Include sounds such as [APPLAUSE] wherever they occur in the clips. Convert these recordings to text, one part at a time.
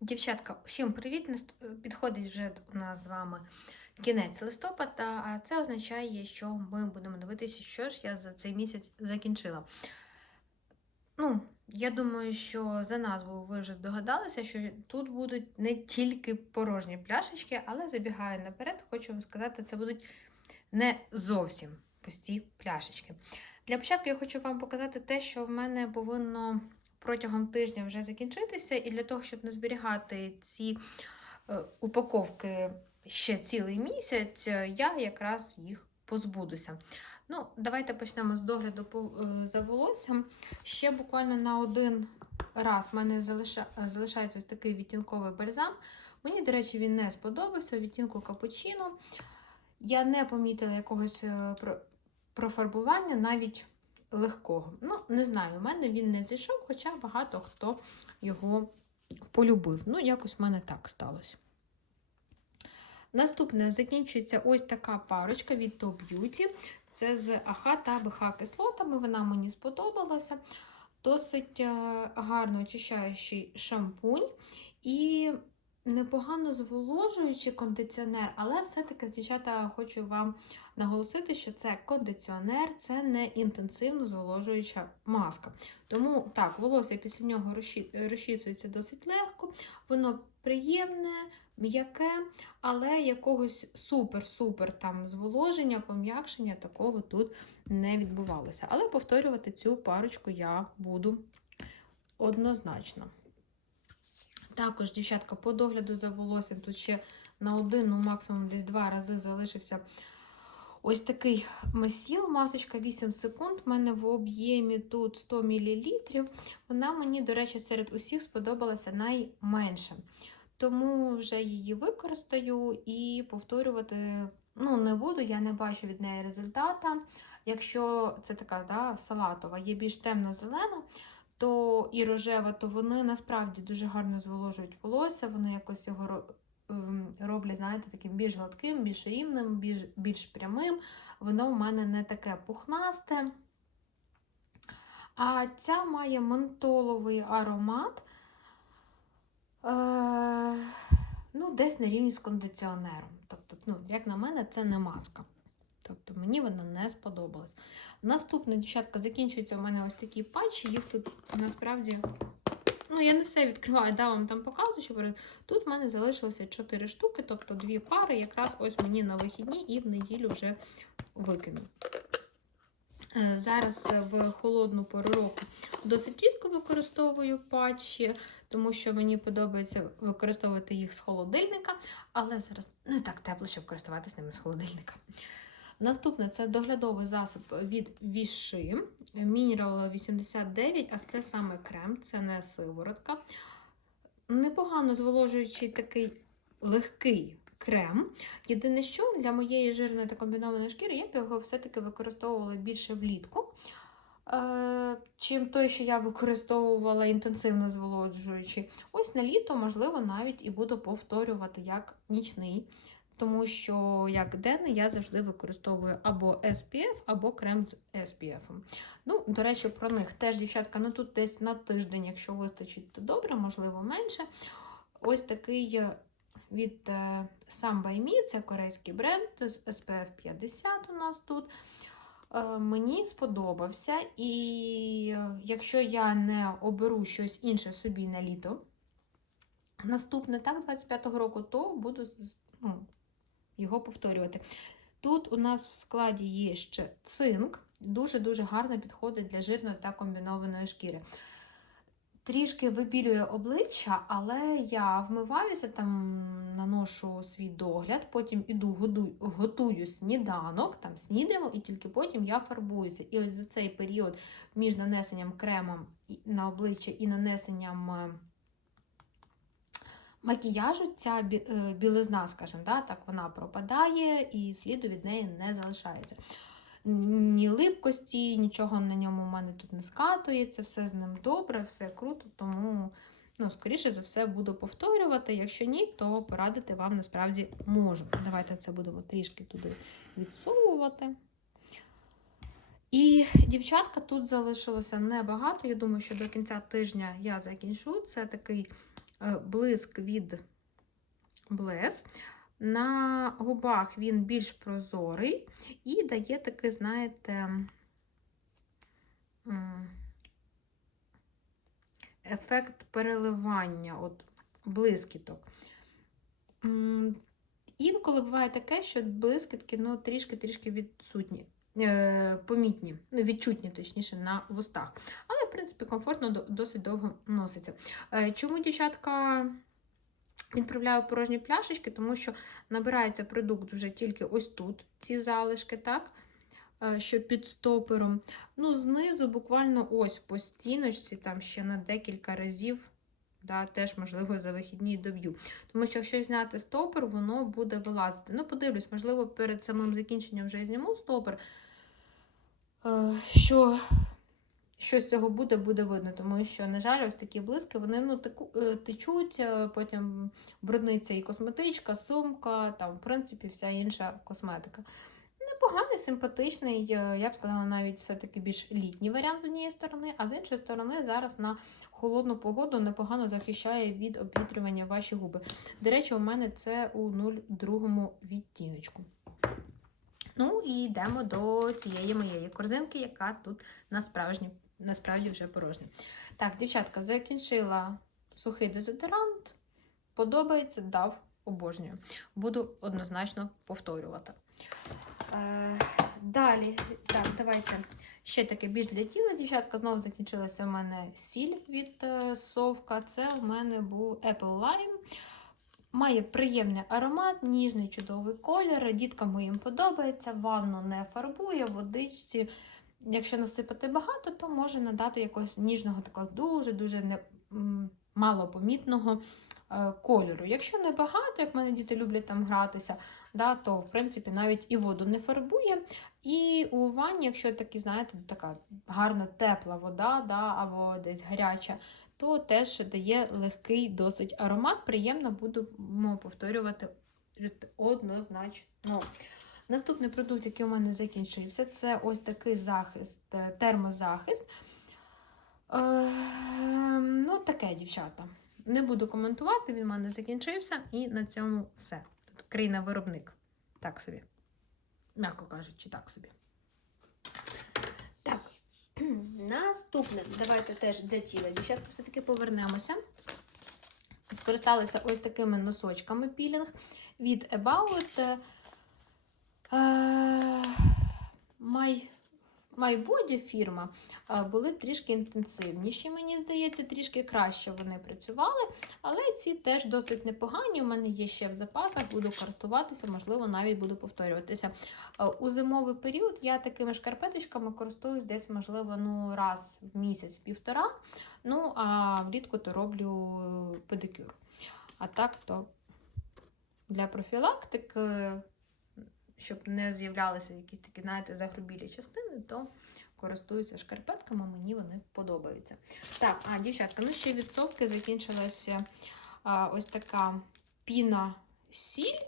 Дівчатка, всім привіт! Підходить вже у нас з вами кінець листопада, а це означає, що ми будемо дивитися, що ж я за цей місяць закінчила. Ну, я думаю, що за назву ви вже здогадалися, що тут будуть не тільки порожні пляшечки, але забігаю наперед, хочу вам сказати, це будуть не зовсім пусті пляшечки. Для початку я хочу вам показати те, що в мене повинно протягом тижня вже закінчитися, і для того, щоб не зберігати ці е, упаковки ще цілий місяць, е, я якраз їх позбудуся. Ну, давайте почнемо з догляду е, за волоссям. Ще буквально на один раз в мене залиша- залишається ось такий відтінковий бальзам. Мені, до речі, він не сподобався відтінку капучино. Я не помітила якогось про- профарбування навіть легкого. Ну, не знаю, у мене він не зійшов, хоча багато хто його полюбив. Ну, якось в мене так сталося. Наступне закінчується ось така парочка від Top Beauty. Це з АХ та БХ кислотами. Вона мені сподобалася. Досить е, гарно очищаючий шампунь і непогано зволожуючий кондиціонер, але все-таки, дівчата, хочу вам наголосити, що це кондиціонер, це не інтенсивно зволожуюча маска. Тому так, волосся після нього розчі- розчісується досить легко, воно приємне, м'яке, але якогось супер-супер там зволоження, пом'якшення такого тут не відбувалося. Але повторювати цю парочку я буду однозначно. Також, дівчатка, по догляду за волоссям тут ще на один, ну максимум десь два рази залишився ось такий масіл, масочка 8 секунд. У мене в об'ємі тут 100 мл. Вона мені, до речі, серед усіх сподобалася найменше. Тому вже її використаю і повторювати ну, не буду, я не бачу від неї результата. Якщо це така да, салатова, є більш темно-зелена, то і рожева, то вони насправді дуже гарно зволожують волосся, вони якось його ем, роблять, знаєте, таким більш гладким, більш рівним, більш, більш прямим. Воно в мене не таке пухнасте. А ця має ментоловий аромат. Е, ну, десь на рівні з кондиціонером. Тобто, ну, як на мене, це не маска. Тобто мені вона не сподобалась. Наступна дівчатка закінчується у мене ось такі патчі. Їх тут насправді. Ну, я не все відкриваю, да, вам там показую, що тут в мене залишилося 4 штуки, тобто дві пари, якраз ось мені на вихідні і в неділю вже викину. Е, Зараз в холодну пору року досить рідко використовую патчі, тому що мені подобається використовувати їх з холодильника, але зараз не так тепло, щоб користуватися ними з холодильника. Наступне це доглядовий засіб від Віши Mineral 89, а це саме крем, це не сиворотка. Непогано зволожуючий такий легкий крем. Єдине, що для моєї жирної та комбінованої шкіри я б його все-таки використовувала більше влітку. Е, чим той, що я використовувала інтенсивно зволожуючий. Ось на літо, можливо, навіть і буду повторювати як нічний. Тому що як денний я завжди використовую або SPF, або крем з SPF. Ну, до речі, про них теж, дівчатка, ну тут десь на тиждень, якщо вистачить, то добре, можливо, менше. Ось такий е, від е, by Me, це корейський бренд з SPF 50 у нас тут. Е, Мені сподобався, і якщо я не оберу щось інше собі на літо, наступне так, 25-го року, то буду ну, його повторювати. Тут у нас в складі є ще цинк, дуже-дуже гарно підходить для жирної та комбінованої шкіри. Трішки вибілює обличчя, але я вмиваюся, там наношу свій догляд, потім іду году- готую сніданок, там снідаємо, і тільки потім я фарбуюся. І ось за цей період між нанесенням кремом на обличчя і нанесенням е, макіяжу, ця е, білизна, скажімо, да, так вона пропадає і сліду від неї не залишається. Ні липкості, нічого на ньому в мене тут не скатується, все з ним добре, все круто, тому, ну, скоріше за все, буду повторювати. Якщо ні, то порадити вам насправді можу. Давайте це будемо трішки туди відсовувати. І дівчатка тут залишилося небагато. Я думаю, що до кінця тижня я закінчу. Це такий блиск від Блес. На губах він більш прозорий і дає такий, знаєте, ефект переливання, от блискіток. Інколи буває таке, що блискітки ну, трішки-трішки відсутні, е, помітні, ну, відчутні, точніше, на вустах. Але, в принципі, комфортно досить довго носиться. Е, Чому дівчатка відправляю порожні пляшечки? Тому що набирається продукт вже тільки ось тут, ці залишки, так? Е, Що під стопером. Ну, знизу буквально ось по стіночці, там ще на декілька разів. Да, теж, можливо, за вихідні доб'ю. Тому що якщо зняти стопер, воно буде вилазити. Ну, подивлюсь, можливо, перед самим закінченням вже зніму стопер. Е, Що, що з цього буде, буде видно. Тому що, на жаль, ось такі блиски, вони ну, таку, е, течуть, е, потім брудниться і косметичка, сумка, там, в принципі, вся інша косметика. Непоганий, симпатичний, е, я б сказала, навіть все-таки більш літній варіант з однієї сторони, а з іншої сторони, зараз на холодну погоду непогано захищає від обвітрювання ваші губи. До речі, у мене це у 0,2 відтіночку. Ну і йдемо до цієї моєї корзинки, яка тут насправді, насправді вже порожня. Так, дівчатка, закінчила сухий дезодорант. Подобається, дав, обожнюю. Буду однозначно повторювати. Е, далі, так, давайте ще таке більш для тіла. Дівчатка, знову закінчилася у мене сіль від е, совка. Це у мене був Apple Lime. Має приємний аромат, ніжний чудовий колір. Діткам моїм подобається, ванну не фарбує, водичці. Якщо насипати багато, то може надати якогось ніжного, такого дуже-дуже не, малопомітного е, кольору. Якщо не багато, як мене діти люблять там гратися, да, то в принципі навіть і воду не фарбує. І у ванні, якщо такі, знаєте, така гарна тепла вода, да, або десь гаряча, то теж дає легкий досить аромат. Приємно будемо повторювати однозначно. Наступний продукт, який у мене закінчився, це ось такий захист, е, термозахист. Е, ну, таке, дівчата. Не буду коментувати, він у мене закінчився, і на цьому все. Тут країна виробник. Так собі. М'яко кажучи, так собі. Так, [CLEARS THROAT] наступне. Давайте теж для тіла. Дівчатка, все-таки повернемося. Скористалися ось такими носочками пілінг від About. Е, My, My фірма е, були трішки інтенсивніші, мені здається, трішки краще вони працювали, але ці теж досить непогані. У мене є ще в запасах, буду користуватися, можливо, навіть буду повторюватися. Е, У зимовий період я такими шкарпеточками користуюсь десь, можливо, ну, раз в місяць-півтора. Ну, а влітку то роблю педикюр. А так то для профілактики щоб не з'являлися якісь такі, знаєте, загрубілі частини, то користуюся шкарпетками, мені вони подобаються. Так, а, дівчатка, ну ще від совки закінчилася ось така піна сіль.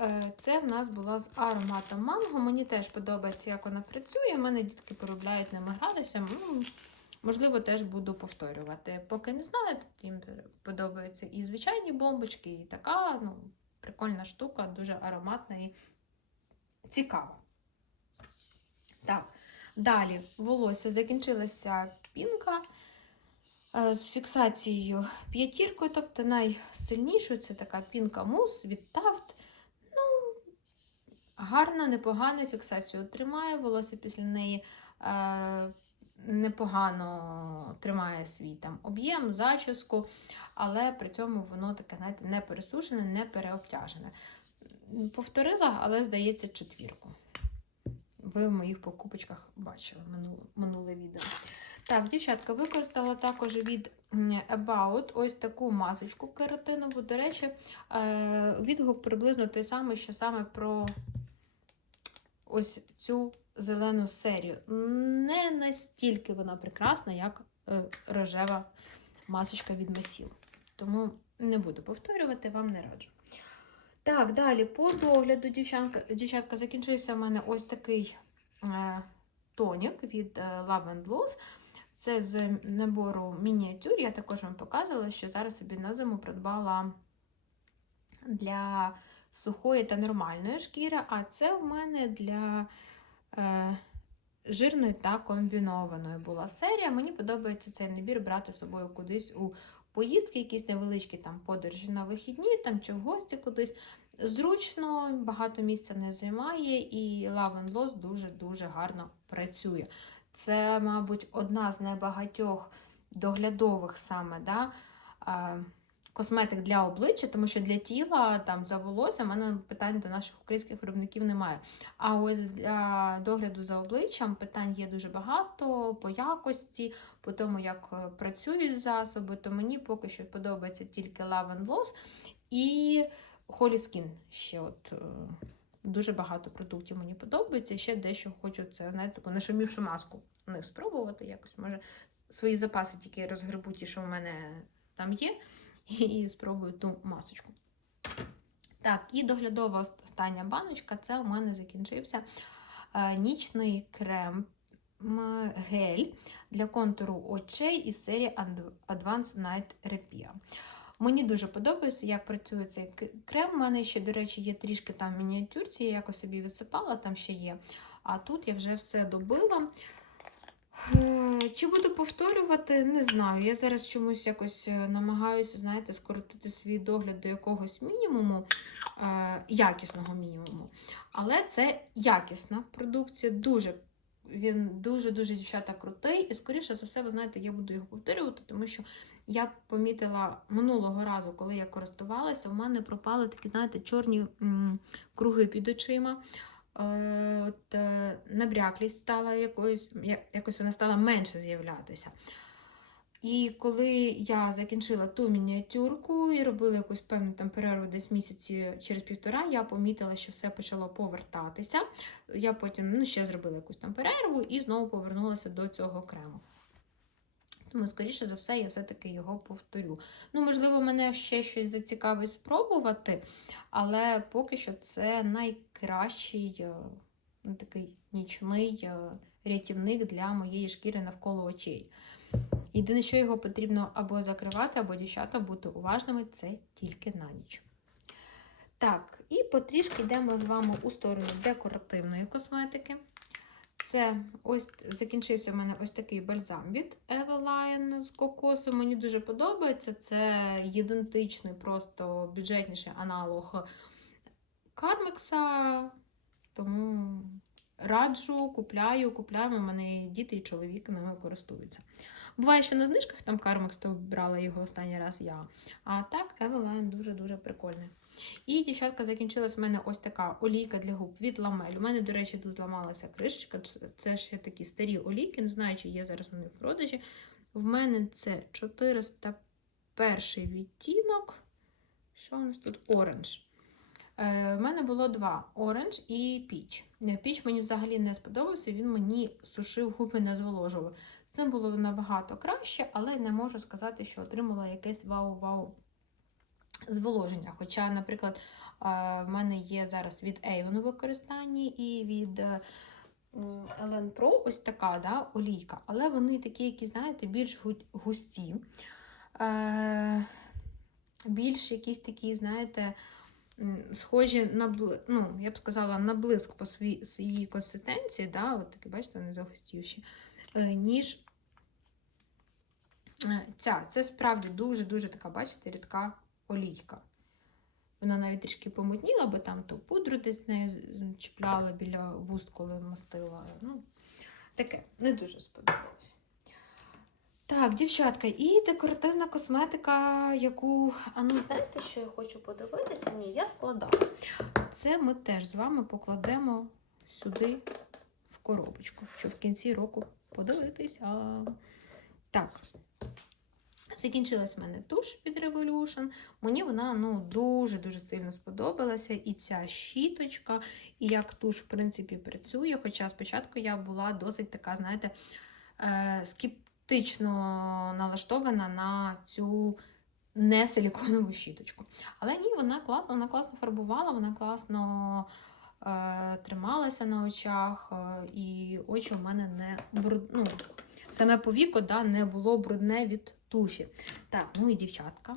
Е, Це в нас була з ароматом манго. Мені теж подобається, як вона працює. У мене дітки полюбляють ними гратися. Ну, Можливо, теж буду повторювати. Поки не знаю, їм подобаються і звичайні бомбочки, і така ну, прикольна штука, дуже ароматна і цікава. Так, далі волосся закінчилася пінка е, з фіксацією п'ятіркою, тобто найсильнішою це така пінка мус від Taft. Ну, гарна, непогана фіксацію тримає, волосся після неї е, непогано тримає свій там об'єм, зачіску, але при цьому воно таке, знаєте, не пересушене, не переобтяжене. Повторила, але здається, четвірку. Ви в моїх покупочках бачили минуле, минуле відео. Так, дівчатка, використала також від About ось таку масочку кератинову. До речі, е, відгук приблизно той самий, що саме про ось цю зелену серію. Не настільки вона прекрасна, як е, рожева масочка від Масіл. Тому не буду повторювати, вам не раджу. Так, далі по догляду, дівчатка, дівчатка закінчився в мене ось такий е, тонік від е, Love and Loss. Це з набору мініатюр. Я також вам показувала, що зараз собі на зиму придбала для сухої та нормальної шкіри, а це у мене для е, жирної та комбінованої була серія. Мені подобається цей набір брати з собою кудись у поїздки, якісь невеличкі там подорожі на вихідні, там чи в гості кудись. Зручно, багато місця не займає, і Love Loss дуже-дуже гарно працює. Це, мабуть, одна з небагатьох доглядових саме да, косметик для обличчя, тому що для тіла там за волосся в мене питань до наших українських виробників немає. А ось для догляду за обличчям питань є дуже багато по якості, по тому, як е, працюють засоби, то мені поки що подобається тільки Love and Loss і Holy Skin. Ще от. е, Дуже багато продуктів мені подобається. Ще дещо хочу це, знаєте, таку нашумівшу маску у них спробувати якось. Може, свої запаси тільки розгребу ті, що в мене там є, і спробую ту масочку. Так, і доглядова остання баночка це у мене закінчився е, нічний крем гель для контуру очей із серії Ad- Advanced Night Repair. Мені дуже подобається, як працює цей крем. У мене ще, до речі, є трішки там мініатюрці, я якось собі відсипала, там ще є. А тут я вже все добила. Е, Чи буду повторювати, не знаю. Я зараз чомусь якось е, намагаюся, знаєте, скоротити свій догляд до якогось мінімуму, е, якісного мінімуму. Але це якісна продукція, дуже. Він дуже-дуже дівчата крутий, і скоріше за все, ви знаєте, я буду його повторювати, тому що я помітила минулого разу, коли я користувалася, в мене пропали такі, знаєте, чорні м, круги під очима. Е, от, е, набряклість стала якоюсь, якось вона стала менше з'являтися. І коли я закінчила ту мініатюрку і робила якусь певну там перерву десь місяці через півтора, я помітила, що все почало повертатися. Я потім ну, ще зробила якусь там перерву і знову повернулася до цього крему. Тому, скоріше за все, я все-таки його повторю. Ну, можливо, мене ще щось зацікавить спробувати, але поки що це найкращий е, ну, такий нічний е, рятівник для моєї шкіри навколо очей. Єдине, що його потрібно або закривати, або дівчата бути уважними, це тільки на ніч. Так, і потрішки йдемо з вами у сторону декоративної косметики. Це ось закінчився в мене ось такий бальзам від Eveline з кокосу. Мені дуже подобається. Це ідентичний, просто бюджетніший аналог Кармекса. Тому раджу, купляю, купляємо. У мене діти і чоловік ними користуються. Буває, що на знижках там Кармекс, то брала його останній раз я. А так, Eveline дуже-дуже прикольний. І, дівчатка, закінчилась в мене ось така олійка для губ від ламель. У мене, до речі, тут зламалася кришечка. Це- ще такі старі олійки, не знаю, чи є зараз вони в продажі. В мене це 401 відтінок. Що у нас тут? Оранж. Е, в мене було два: оранж і піч. Е, Піч мені взагалі не сподобався, він мені сушив губи, не зволожував. Цим було набагато краще, але не можу сказати, що отримала якесь вау-вау зволоження. Хоча, наприклад, е, в мене є зараз від Avon у використанні і від е, Ellen Pro ось така да, олійка, але вони такі, які, знаєте, більш густі, е, більш якісь такі, знаєте, схожі на ну, я б сказала, на блиск по своїй, своїй консистенції, да, от такі, бачите, вони загустівші, е, ніж е, ця. Це справді дуже-дуже така, бачите, рідка олійка. Вона навіть трішки помутніла, бо там то пудру десь нею чіпляла біля вуст, коли мастила. Ну, таке не дуже сподобалось. Так, дівчатка, і декоративна косметика, яку. А ну, знаєте, що я хочу подивитися? Ні, я складала. Це ми теж з вами покладемо сюди в коробочку, щоб в кінці року подивитися. Так. Закінчилась в мене туш від Revolution. Мені вона ну, дуже-дуже сильно сподобалася. І ця щіточка, і як туш, в принципі, працює. Хоча спочатку я була досить така, знаєте, е, скептично налаштована на цю не силіконову щіточку. Але ні, вона класно, вона класно фарбувала, вона класно е, трималася на очах, е, і очі у мене не, бруд... ну, саме повіко да, не було брудне від туші. Так, ну і дівчатка.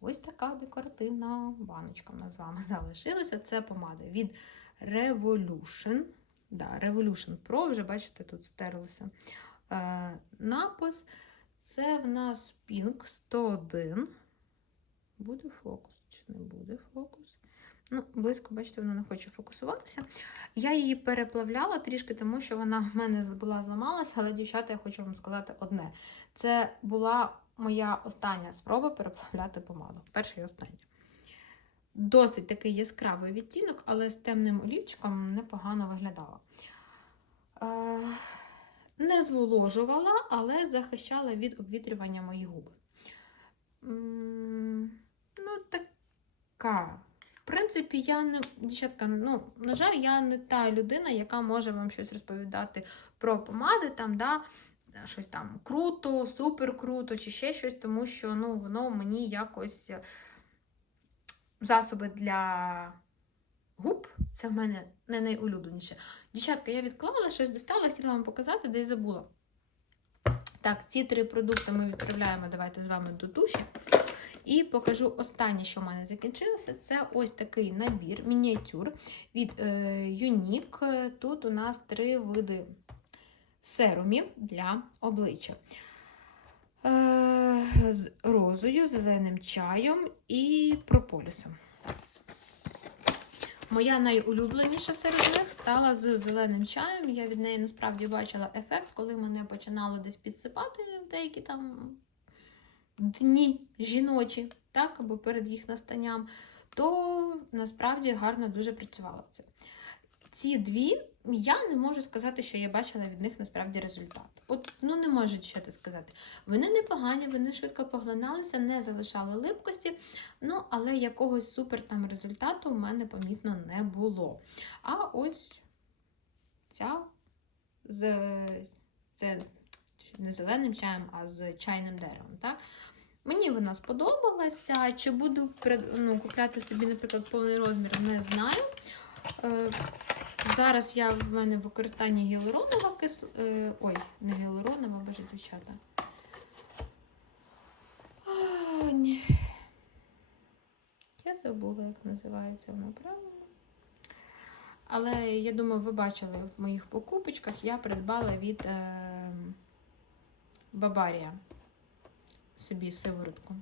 Ось така декоративна баночка в з вами [LAUGHS] залишилася. Це помада від Revolution. Да, Revolution Pro, вже бачите, тут стерлося е, напис. Це в нас Pink 101. Буде фокус чи не буде фокус? Ну, близько, бачите, вона не хоче фокусуватися. Я її переплавляла трішки, тому що вона в мене була зламалася, але, дівчата, я хочу вам сказати одне. Це була моя остання спроба переплавляти помаду. Перша і остання. Досить такий яскравий відтінок, але з темним олівчиком непогано виглядала. Е, Не зволожувала, але захищала від обвітрювання мої губи. Ну, така. В принципі, я не, дівчатка, ну, на жаль, я не та людина, яка може вам щось розповідати про помади, там, да, щось там круто, супер круто, чи ще щось, тому що ну, воно мені якось е, засоби для губ, це в мене не найулюбленіше. Дівчатка, я відклала, щось достала, хотіла вам показати, десь забула. Так, ці три продукти ми відправляємо, давайте з вами до душі. І покажу останнє, що в мене закінчилося. Це ось такий набір, мініатюр від е, Unique. Тут у нас три види серумів для обличчя. Е, з розою, зеленим чаєм і прополісом. Моя найулюбленіша серед них стала з зеленим чаєм. Я від неї насправді бачила ефект, коли мене починало десь підсипати в деякі там дні жіночі, так, або перед їх настанням, то насправді гарно дуже працювала це. Ці дві я не можу сказати, що я бачила від них насправді результат. От, ну не можу дівчата сказати. Вони непогані, вони швидко поглиналися, не залишали липкості, ну, але якогось супер там результату в мене помітно не було. А ось ця з це не зеленим чаєм, а з чайним деревом. Так? Мені вона сподобалася. Чи буду ну, купляти собі, наприклад, повний розмір, не знаю. Е, Зараз я в мене в використанні гіалуронова кисла. Ой, не гіалуронова, боже, дівчата. А, ні. Я забула, як називається вона правильно. Але я думаю, ви бачили в моїх покупочках, я придбала від е, Бабарія собі сиворотку.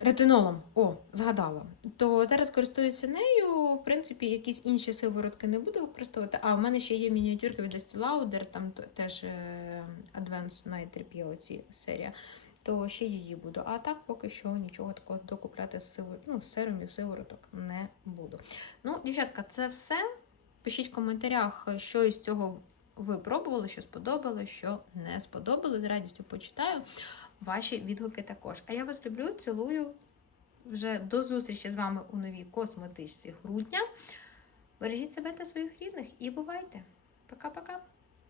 Ретинолом, о, згадала. То зараз користуюся нею. В принципі, якісь інші сиворотки не буду використовувати. А в мене ще є мініатюрка від Estee Lauder, там теж е, Advanced Night Repair оці серія. То ще її буду. А так поки що нічого такого докупляти з сивор... ну, з серумів, сивороток не буду. Ну, дівчатка, це все. Пишіть в коментарях, що із цього ви пробували, що сподобалось, що не сподобалось. З радістю почитаю ваші відгуки також. А я вас люблю, цілую. Вже до зустрічі з вами у новій косметичці грудня. Бережіть себе та своїх рідних і бувайте! Пока-пока!